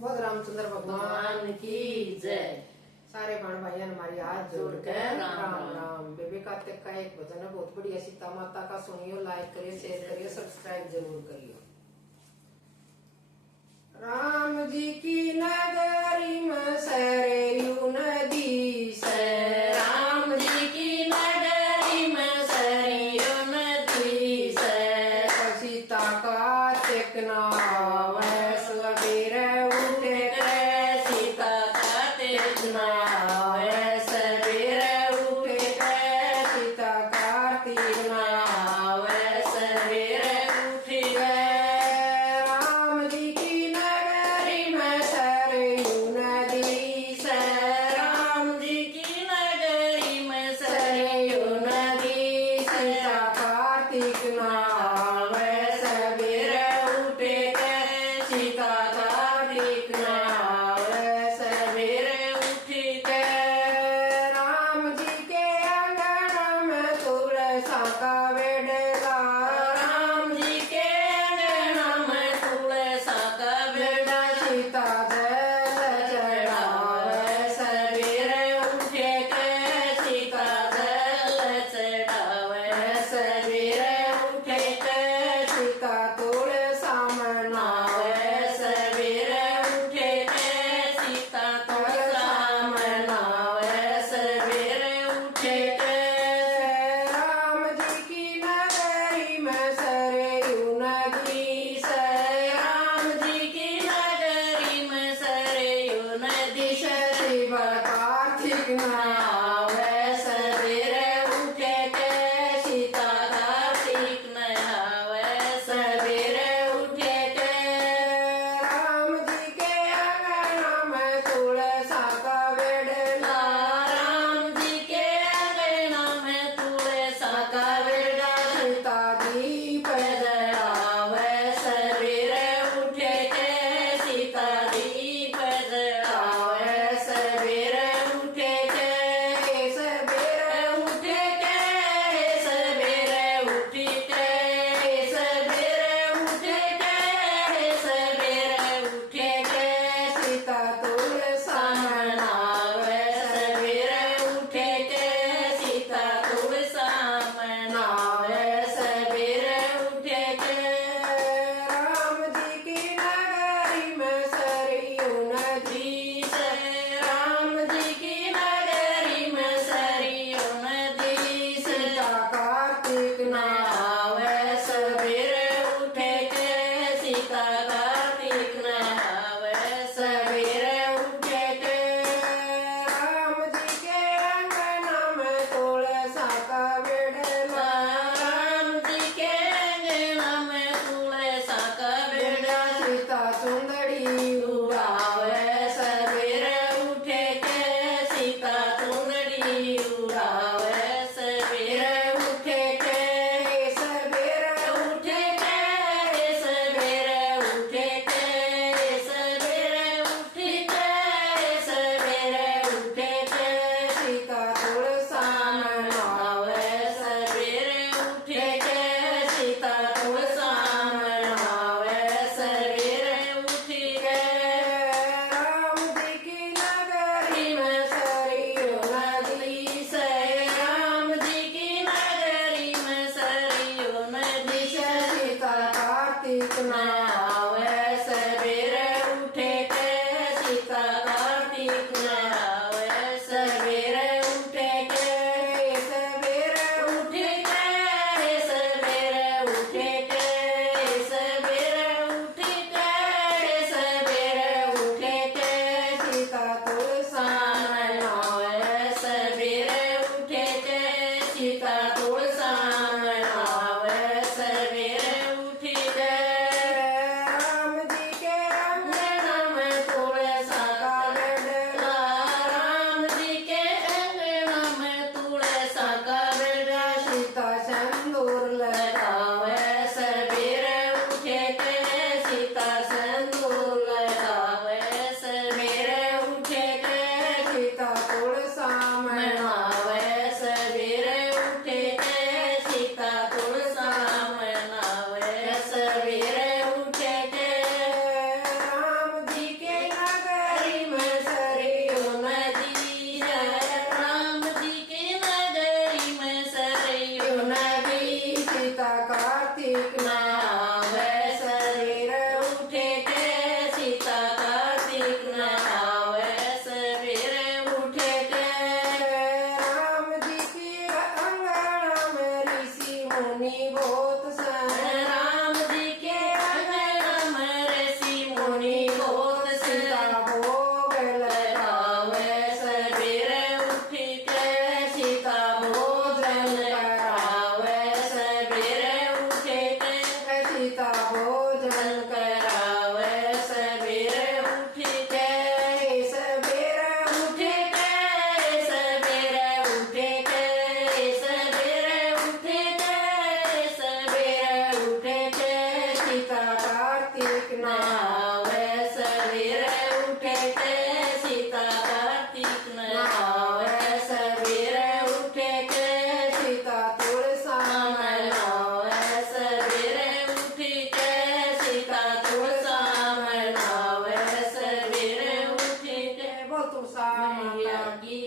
बोल रामचंद्र भगवान की जय। सारे भाण भाइयों हमारी हाथ जोड़कर राम राम। बेबे कार्तिक का एक भजन है बहुत बढ़िया, सीता माता का सुनियो, लाइक करिए, शेयर करिए, सब्सक्राइब जरूर करिए। राम जी की नगरी में सरयू नदी से, राम जी की नगरी में सरयू नदी से, सीता कार्तिक नावे सवेरे उठे करे सीता कार्तिक नावे सवेरे उठे करे सीता कार्तिक नावे सवेरे उठी गए। राम जी की नगरी में सरयू नदी से, राम जी की नगरी में सरयू सरयू नदी सीता कार्तिक नावे सवेरे उठे गए सीता कार्तिक नावे सवेरे उठी गए। राम जी के आंगन में तुलसा का वेड़ला, राम जी के अंगना में तुलसा का बेड़ा, सीता जल चढ़ावे सवेरे उठे के सीता जल चढ़ावे, सवेरे उठे के सीता तुलसा मनावे, सवेरे उठे के सीता तुलसा मनावे, सवेरे उठे के राम जी की नगरी में सरयू नदी से, राम जी की नगरी में सरयू नदी से, शिव कार्तिक